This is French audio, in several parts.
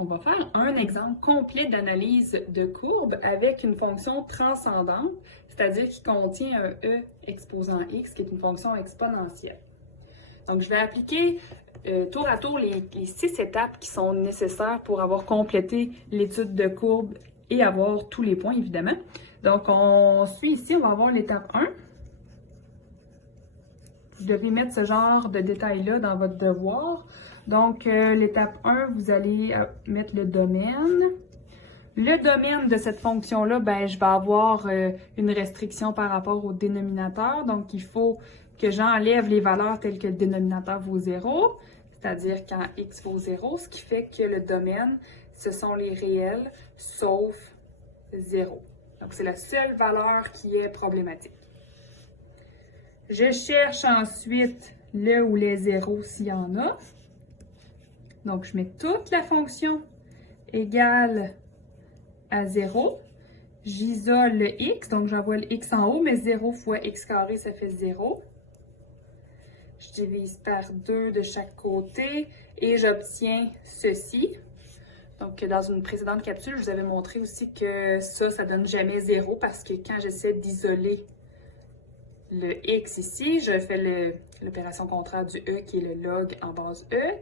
On va faire un exemple complet d'analyse de courbe avec une fonction transcendante, c'est-à-dire qui contient un e exposant x, qui est une fonction exponentielle. Donc, je vais appliquer tour à tour les 6 étapes qui sont nécessaires pour avoir complété l'étude de courbe et avoir tous les points, évidemment. Donc, on suit ici, on va avoir l'étape 1. Vous devez mettre ce genre de détails-là dans votre devoir. Donc, l'étape 1, vous allez mettre le domaine. Le domaine de cette fonction-là, ben, je vais avoir une restriction par rapport au dénominateur. Donc, il faut que j'enlève les valeurs telles que le dénominateur vaut 0, c'est-à-dire quand x vaut 0, ce qui fait que le domaine, ce sont les réels, sauf 0. Donc, c'est la seule valeur qui est problématique. Je cherche ensuite le ou les zéros s'il y en a. Donc, je mets toute la fonction égale à 0. J'isole le x, donc j'envoie le x en haut, mais 0 fois x carré, ça fait 0. Je divise par 2 de chaque côté et j'obtiens ceci. Donc, dans une précédente capsule, je vous avais montré aussi que ça donne jamais 0 parce que quand j'essaie d'isoler le x ici, je fais l'opération contraire du e qui est le log en base e.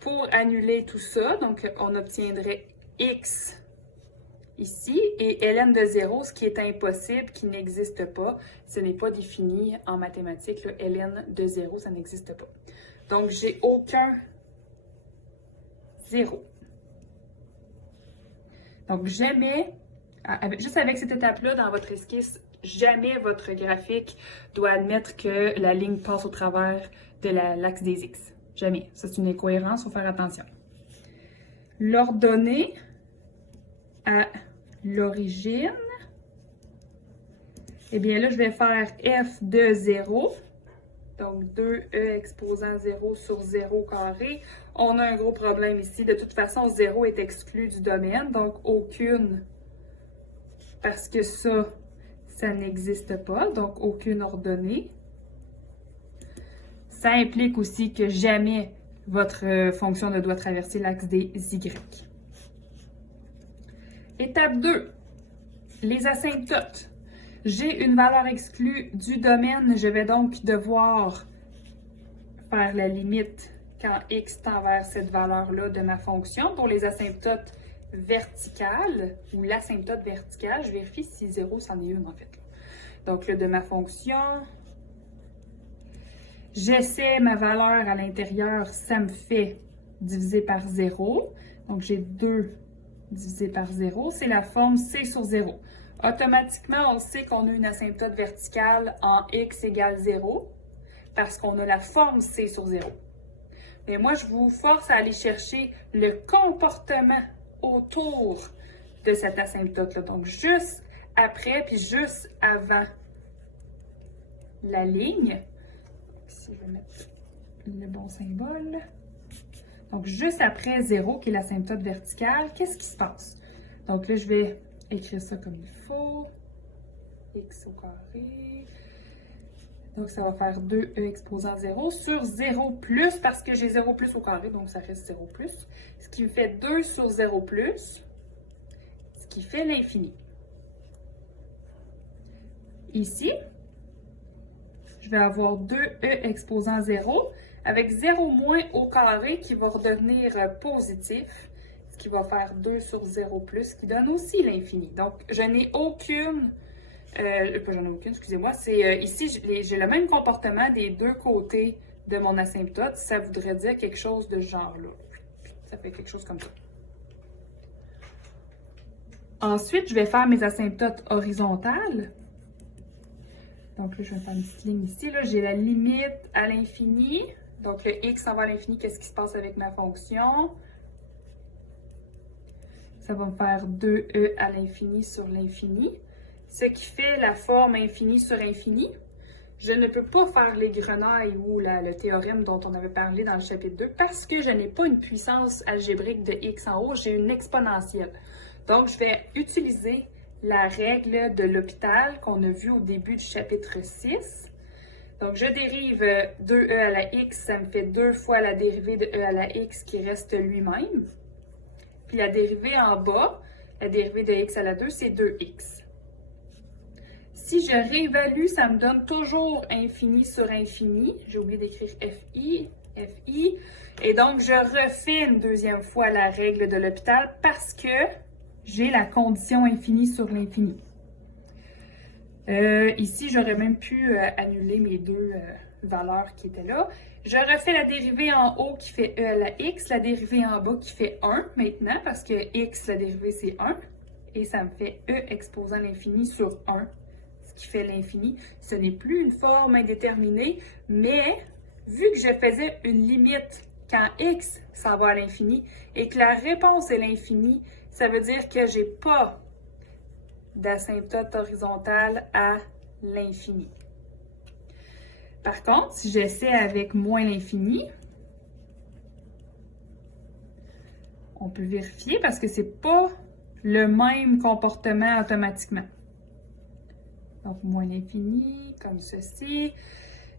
Pour annuler tout ça, donc on obtiendrait x ici et ln de 0, ce qui est impossible, qui n'existe pas. Ce n'est pas défini en mathématiques, là, ln de 0, ça n'existe pas. Donc, j'ai aucun 0. Donc, jamais, juste avec cette étape-là dans votre esquisse, jamais votre graphique doit admettre que la ligne passe au travers de l'axe des x. Jamais. Ça, c'est une incohérence, il faut faire attention. L'ordonnée à l'origine, eh bien là, je vais faire f de 0. Donc, 2e exposant 0 sur 0 carré. On a un gros problème ici. De toute façon, 0 est exclu du domaine, donc aucune, parce que ça n'existe pas, donc aucune ordonnée. Ça implique aussi que jamais votre fonction ne doit traverser l'axe des y. Étape 2, les asymptotes. J'ai une valeur exclue du domaine, je vais donc devoir faire la limite quand x tend vers cette valeur-là de ma fonction. Pour les asymptotes verticales ou l'asymptote verticale, je vérifie si 0, c'en est une en fait. Donc, là, de ma fonction, j'essaie ma valeur à l'intérieur, ça me fait diviser par 0. Donc, j'ai 2 divisé par 0. C'est la forme c sur 0. Automatiquement, on sait qu'on a une asymptote verticale en x égale 0 parce qu'on a la forme c sur 0. Mais moi, je vous force à aller chercher le comportement autour de cette asymptote-là. Donc, juste après, puis juste avant la ligne. Ici, je vais mettre le bon symbole. Donc, juste après 0, qui est l'asymptote verticale, qu'est-ce qui se passe? Donc là, je vais écrire ça comme il faut. X au carré. Donc, ça va faire 2e exposant 0 sur 0 plus, parce que j'ai 0 plus au carré, donc ça reste 0 plus. Ce qui me fait 2 sur 0 plus, ce qui fait l'infini. Ici, je vais avoir 2e exposant 0 avec 0 moins au carré qui va redevenir positif, ce qui va faire 2 sur 0 plus, qui donne aussi l'infini. Donc, je n'ai aucune, excusez-moi, c'est ici, j'ai le même comportement des deux côtés de mon asymptote. Ça voudrait dire quelque chose de ce genre-là. Ça fait quelque chose comme ça. Ensuite, je vais faire mes asymptotes horizontales. Donc là, je vais faire une petite ligne ici. Là, j'ai la limite à l'infini. Donc, le x s'en va à l'infini. Qu'est-ce qui se passe avec ma fonction? Ça va me faire 2e à l'infini sur l'infini. Ce qui fait la forme infini sur infini. Je ne peux pas faire les grenailles ou le théorème dont on avait parlé dans le chapitre 2 parce que je n'ai pas une puissance algébrique de x en haut, j'ai une exponentielle. Donc, je vais utiliser la règle de l'hôpital qu'on a vue au début du chapitre 6. Donc, je dérive 2e à la x, ça me fait 2 fois la dérivée de e à la x qui reste lui-même. Puis la dérivée en bas, la dérivée de x à la 2, c'est 2x. Si je réévalue, ça me donne toujours infini sur infini. J'ai oublié d'écrire FI. Et donc, je refais une deuxième fois la règle de l'hôpital parce que j'ai la condition infini sur l'infini. Ici, j'aurais même pu annuler mes deux valeurs qui étaient là. Je refais la dérivée en haut qui fait e à la x, la dérivée en bas qui fait 1 maintenant parce que x, la dérivée, c'est 1. Et ça me fait e exposant l'infini sur 1, ce qui fait l'infini. Ce n'est plus une forme indéterminée, mais vu que je faisais une limite quand x s'en va à l'infini et que la réponse est l'infini, ça veut dire que je n'ai pas d'asymptote horizontale à l'infini. Par contre, si j'essaie avec moins l'infini, on peut vérifier parce que ce n'est pas le même comportement automatiquement. Donc, moins l'infini, comme ceci.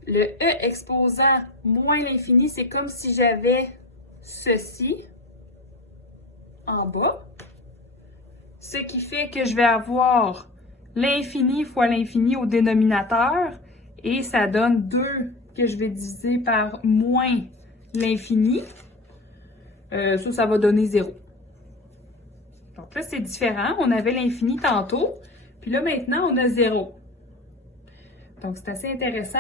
Le E exposant moins l'infini, c'est comme si j'avais ceci en bas. Ce qui fait que je vais avoir l'infini fois l'infini au dénominateur et ça donne 2 que je vais diviser par moins l'infini. Ça va donner 0. Donc là, c'est différent. On avait l'infini tantôt, puis là, maintenant, on a 0. Donc, c'est assez intéressant.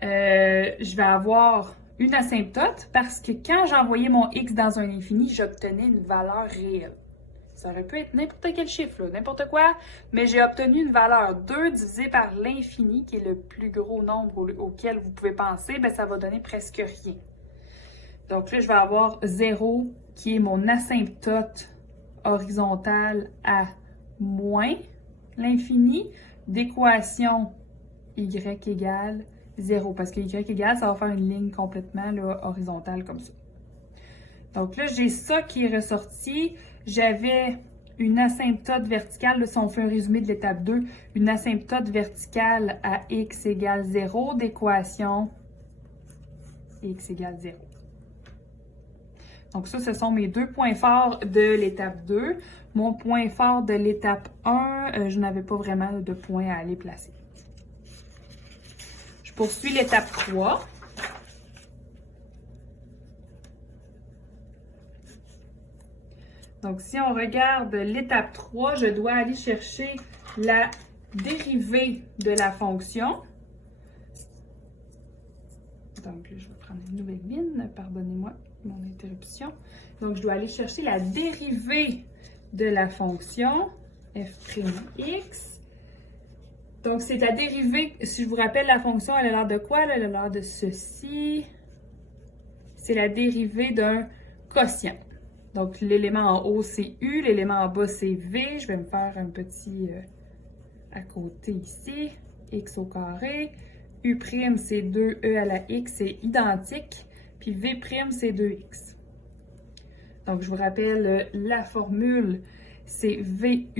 Je vais avoir une asymptote parce que quand j'envoyais mon x dans un infini, j'obtenais une valeur réelle. Ça aurait pu être n'importe quel chiffre, n'importe quoi, mais j'ai obtenu une valeur 2 divisée par l'infini, qui est le plus gros nombre auquel vous pouvez penser, bien, ça va donner presque rien. Donc là, je vais avoir 0, qui est mon asymptote horizontale à moins l'infini d'équation y égale 0, parce que y égale, ça va faire une ligne complètement là, horizontale comme ça. Donc là, j'ai ça qui est ressorti. J'avais une asymptote verticale, là, si on fait un résumé de l'étape 2, une asymptote verticale à x égale 0 d'équation x égale 0. Donc ça, ce sont mes deux points forts de l'étape 2. Mon point fort de l'étape 1, je n'avais pas vraiment de point à aller placer. Je poursuis l'étape 3. Donc, si on regarde l'étape 3, je dois aller chercher la dérivée de la fonction. Donc, je vais prendre une nouvelle ligne. Pardonnez-moi mon interruption. Donc, je dois aller chercher la dérivée de la fonction f'(x). Donc, c'est la dérivée, si je vous rappelle la fonction, elle a l'air de quoi? Elle a l'air de ceci. C'est la dérivée d'un quotient. Donc, l'élément en haut, c'est U, l'élément en bas, c'est V. Je vais me faire un petit à côté ici. X au carré. U', c'est 2e à la x, c'est identique. Puis V', c'est 2x. Donc, je vous rappelle la formule, c'est VU'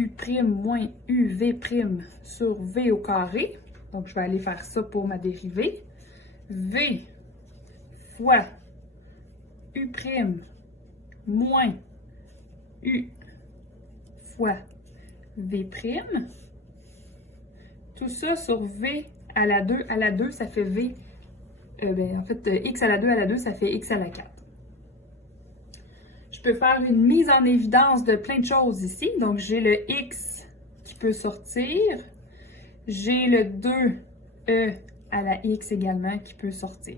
moins UV' sur V au carré. Donc, je vais aller faire ça pour ma dérivée. V fois U' moins U fois V'. Tout ça sur V à la 2. À la 2, ça fait V. En fait, X à la 2, ça fait X à la 4. Je peux faire une mise en évidence de plein de choses ici. Donc, j'ai le X qui peut sortir. J'ai le 2E à la X également qui peut sortir.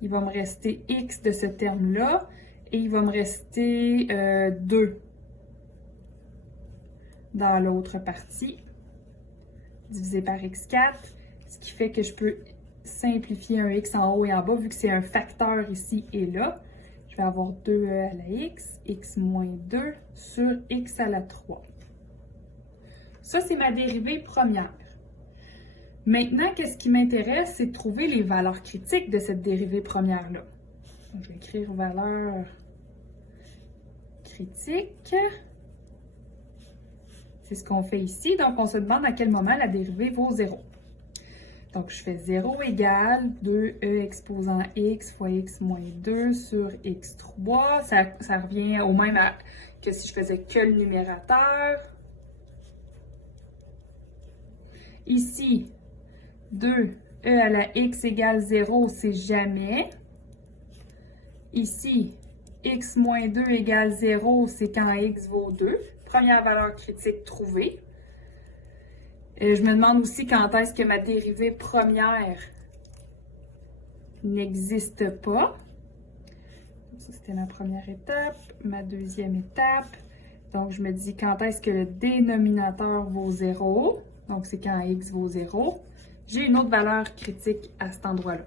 Il va me rester X de ce terme-là. Et il va me rester 2 dans l'autre partie, divisé par x4, ce qui fait que je peux simplifier un x en haut et en bas, vu que c'est un facteur ici et là. Je vais avoir 2e à la x moins 2 sur x à la 3. Ça, c'est ma dérivée première. Maintenant, qu'est-ce qui m'intéresse, c'est de trouver les valeurs critiques de cette dérivée première-là. Donc, je vais écrire valeur critique. C'est ce qu'on fait ici. Donc, on se demande à quel moment la dérivée vaut 0. Donc, je fais 0 égale 2e exposant x fois x moins 2 sur x3. Ça revient au même que si je faisais que le numérateur. Ici, 2e à la x égale 0, c'est jamais. Ici, x moins 2 égale 0, c'est quand x vaut 2. Première valeur critique trouvée. Je me demande aussi quand est-ce que ma dérivée première n'existe pas. Ça, c'était ma première étape. Ma deuxième étape. Donc, je me dis quand est-ce que le dénominateur vaut 0. Donc, c'est quand x vaut 0. J'ai une autre valeur critique à cet endroit-là.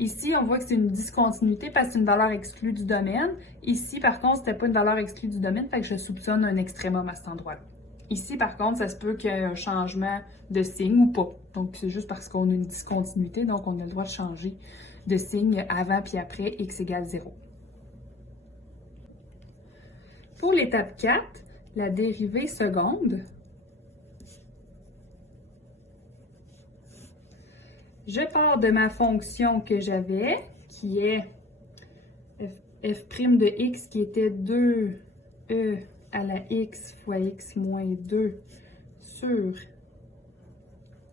Ici, on voit que c'est une discontinuité parce que c'est une valeur exclue du domaine. Ici, par contre, c'était pas une valeur exclue du domaine, fait que je soupçonne un extrémum à cet endroit-là. Ici, par contre, ça se peut qu'il y ait un changement de signe ou pas. Donc, c'est juste parce qu'on a une discontinuité, donc on a le droit de changer de signe avant puis après x égale 0. Pour l'étape 4, la dérivée seconde, je pars de ma fonction que j'avais, qui est f' de x, qui était 2e à la x fois x moins 2 sur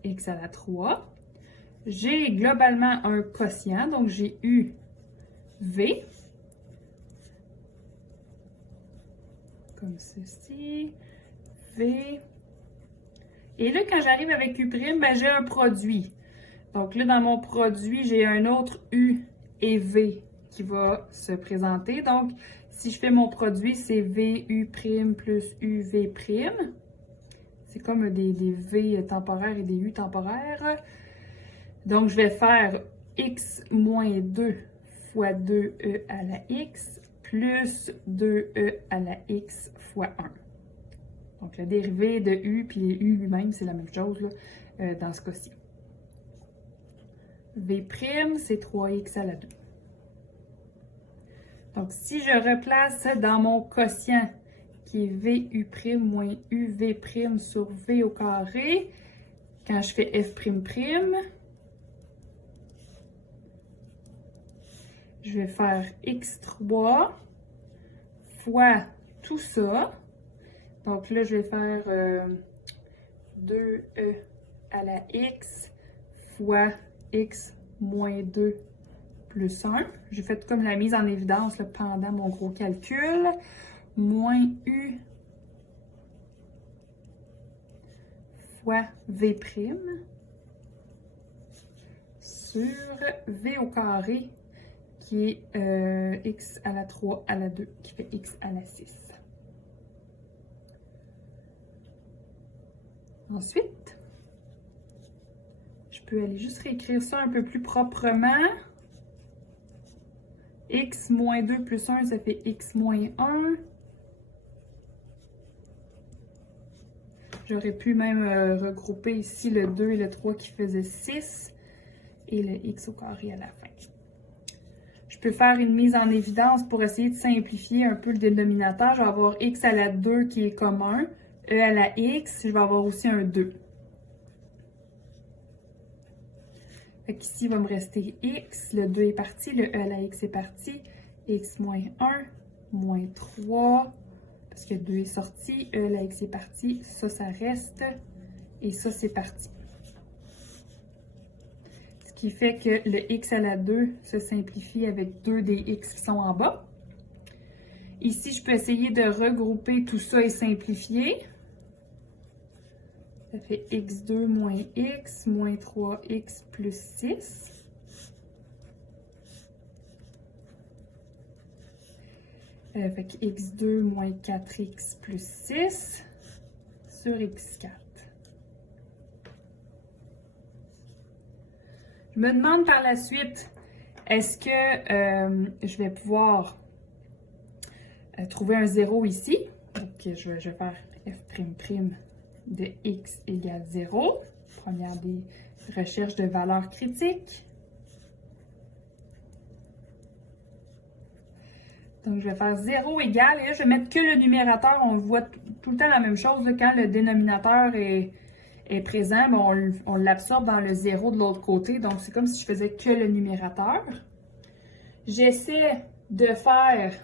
x à la 3. J'ai globalement un quotient, donc j'ai eu v, comme ceci, v. Et là, quand j'arrive avec u', ben, j'ai un produit. Donc là, dans mon produit, j'ai un autre u et v qui va se présenter. Donc, si je fais mon produit, c'est VU' plus UV'. C'est comme des V temporaires et des U temporaires. Donc, je vais faire x moins 2 fois 2e à la x plus 2e à la x fois 1. Donc, la dérivée de U puis U lui-même, c'est la même chose là, dans ce cas-ci. V', c'est 3x à la 2. Donc, si je replace dans mon quotient, qui est VU' moins UV' sur V au carré, quand je fais F'', je vais faire x3 fois tout ça. Donc là, je vais faire 2e à la x fois x moins 2 plus 1. J'ai fait comme la mise en évidence là, pendant mon gros calcul. Moins u fois v' sur v au carré qui est x à la 3 à la 2 qui fait x à la 6. Ensuite, je peux aller juste réécrire ça un peu plus proprement. X moins 2 plus 1, ça fait x moins 1. J'aurais pu même regrouper ici le 2 et le 3 qui faisaient 6 et le x au carré à la fin. Je peux faire une mise en évidence pour essayer de simplifier un peu le dénominateur. Je vais avoir x à la 2 qui est commun, e à la x, je vais avoir aussi un 2. Fait qu'ici, il va me rester x, le 2 est parti, le e à la x est parti, x moins 1, moins 3, parce que 2 est sorti, e à la x est parti, ça reste, et ça, c'est parti. Ce qui fait que le x à la 2 se simplifie avec 2 des x qui sont en bas. Ici, je peux essayer de regrouper tout ça et simplifier. Ça fait x2 moins x, moins 3x plus 6. Fait que x2 moins 4x plus 6 sur x4. Je me demande par la suite, est-ce que je vais pouvoir trouver un 0 ici? Donc, je vais faire f'' de x égale 0. Première des recherches de valeur critique. Donc, je vais faire 0 égale, et là, je vais mettre que le numérateur. On voit tout le temps la même chose là, quand le dénominateur est est présent, mais on l'absorbe dans le 0 de l'autre côté. Donc, c'est comme si je faisais que le numérateur. J'essaie de faire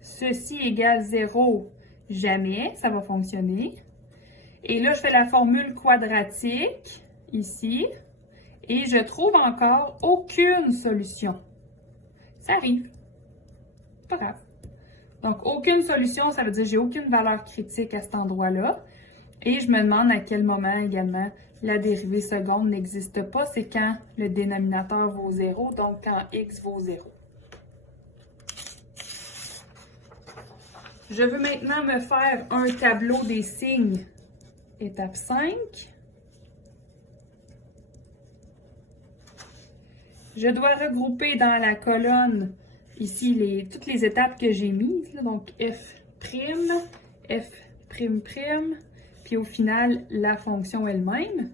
ceci égale 0, jamais, ça va fonctionner. Et là, je fais la formule quadratique, ici, et je trouve encore aucune solution. Ça arrive. Pas grave. Donc, aucune solution, ça veut dire que j'ai aucune valeur critique à cet endroit-là. Et je me demande à quel moment également la dérivée seconde n'existe pas. C'est quand le dénominateur vaut 0, donc quand x vaut 0. Je veux maintenant me faire un tableau des signes. Étape 5. Je dois regrouper dans la colonne ici toutes les étapes que j'ai mises. Là, donc f', f'', puis au final, la fonction elle-même.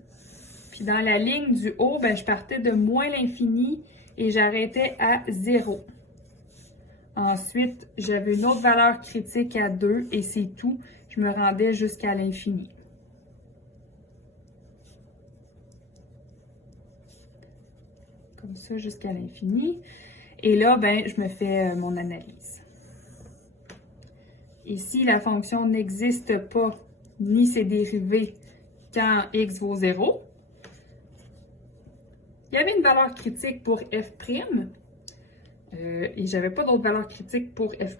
Puis dans la ligne du haut, ben, je partais de moins l'infini et j'arrêtais à 0. Ensuite, j'avais une autre valeur critique à 2 et c'est tout. Je me rendais jusqu'à l'infini. Comme ça, jusqu'à l'infini. Et là, ben, je me fais mon analyse. Ici, la fonction n'existe pas, ni ses dérivés, quand x vaut 0. Il y avait une valeur critique pour f'. Et j'avais pas d'autre valeur critique pour f''.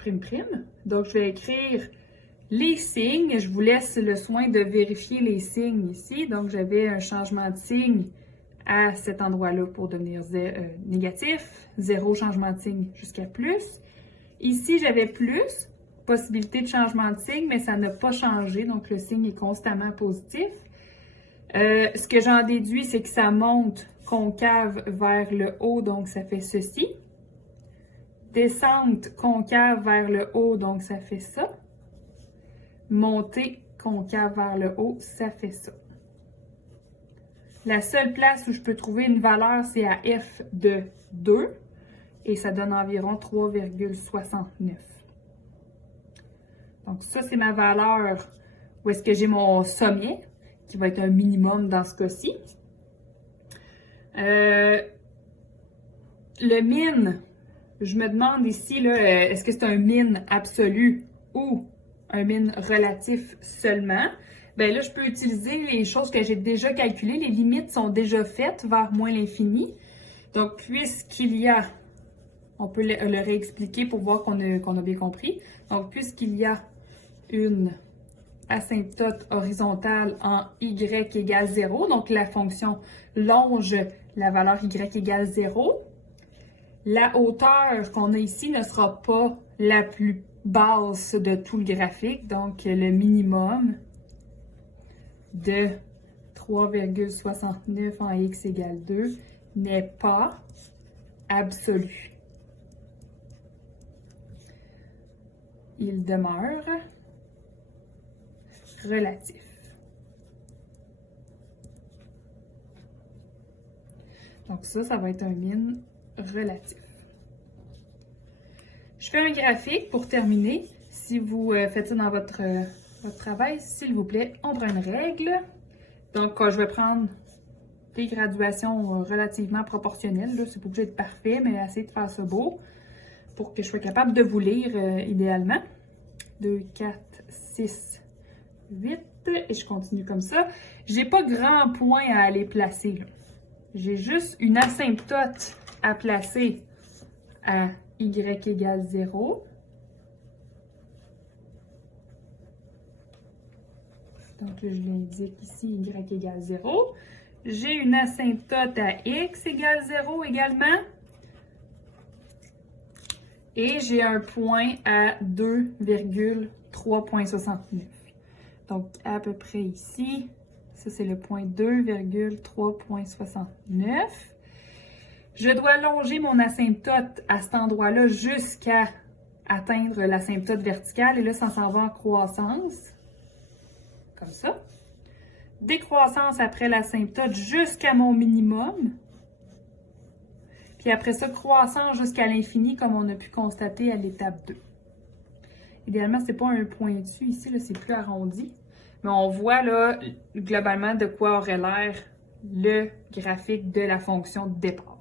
Donc, je vais écrire les signes. Je vous laisse le soin de vérifier les signes ici. Donc, j'avais un changement de signe à cet endroit-là pour devenir négatif. 0 changement de signe jusqu'à plus. Ici, j'avais plus. Possibilité de changement de signe, mais ça n'a pas changé. Donc, le signe est constamment positif. Ce que j'en déduis, c'est que ça monte concave vers le haut. Donc, ça fait ceci. Descente concave vers le haut, donc ça fait ça. Montée concave vers le haut, ça fait ça. La seule place où je peux trouver une valeur, c'est à f de 2, et ça donne environ 3,69. Donc ça, c'est ma valeur où est-ce que j'ai mon sommet, qui va être un minimum dans ce cas-ci. Le min, je me demande ici, est-ce que c'est un min absolu ou un min relatif seulement? Bien là, je peux utiliser les choses que j'ai déjà calculées. Les limites sont déjà faites vers moins l'infini. Donc, puisqu'il y a, on peut le réexpliquer pour voir qu'on a bien compris. Donc, puisqu'il y a une asymptote horizontale en y égale 0, donc la fonction longe la valeur y égale 0, la hauteur qu'on a ici ne sera pas la plus basse de tout le graphique, donc le minimum de 3,69 en x égale 2 n'est pas absolu. Il demeure relatif. Donc ça va être un min relatif. Je fais un graphique pour terminer. Si vous faites ça dans votre travail, s'il vous plaît, on prend une règle. Donc, je vais prendre des graduations relativement proportionnelles. C'est pas obligé d'être parfait, mais essayer de faire ça beau pour que je sois capable de vous lire idéalement. 2, 4, 6, 8. Et je continue comme ça. J'ai pas grand point à aller placer. J'ai juste une asymptote à placer à y égale 0. Donc là, je l'indique ici, y égale 0. J'ai une asymptote à x égale 0 également. Et j'ai un point à 2,3,69. Donc, à peu près ici, ça c'est le point 2,3,69. Je dois longer mon asymptote à cet endroit-là jusqu'à atteindre l'asymptote verticale. Et là, ça s'en va en croissance. Comme ça. Décroissance après l'asymptote jusqu'à mon minimum. Puis après ça, croissance jusqu'à l'infini, comme on a pu constater à l'étape 2. Idéalement, ce n'est pas un pointu ici, c'est plus arrondi. mais on voit là globalement de quoi aurait l'air le graphique de la fonction de départ.